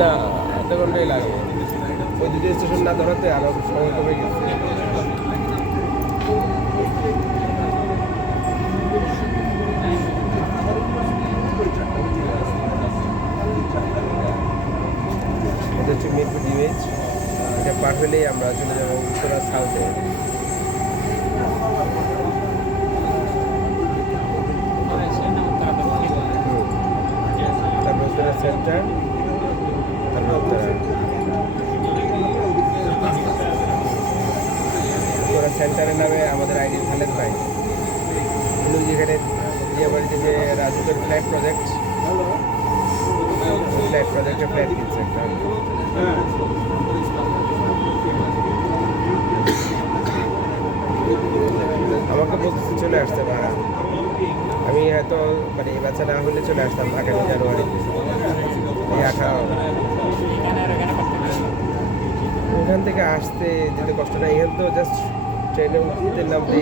না, আধা ঘন্টাই লাগে। ওই দুটো স্টেশন না ধরাতে আরো সময় কমে গেছে। এটা হচ্ছে মিরপুর ডিউএইচ। এটা পার হলেই আমরা চলে যাবো উত্তরা সাউথে। তারপর উত্তরা সেন্টার, তারপর উত্তরা সেন্টারের নামে আমাদের আইডি খালেদ ভাই, উনি যেখানে বিয়ে বাড়িতে যে রাজুকের ফ্ল্যাট প্রজেক্ট প্রজেক্টে ফ্ল্যাট কিনছে একটা। আমাকে বলতেছে চলে আসতে ভাড়া, আমি হয়তো মানে এই বাচ্চা না হলে চলে আসতাম আগামী জানুয়ারিতে। এই 18 ওখান থেকে আসতে যেতে কষ্ট না, এখান তো জাস্ট ট্রেনে উঠতে নামতে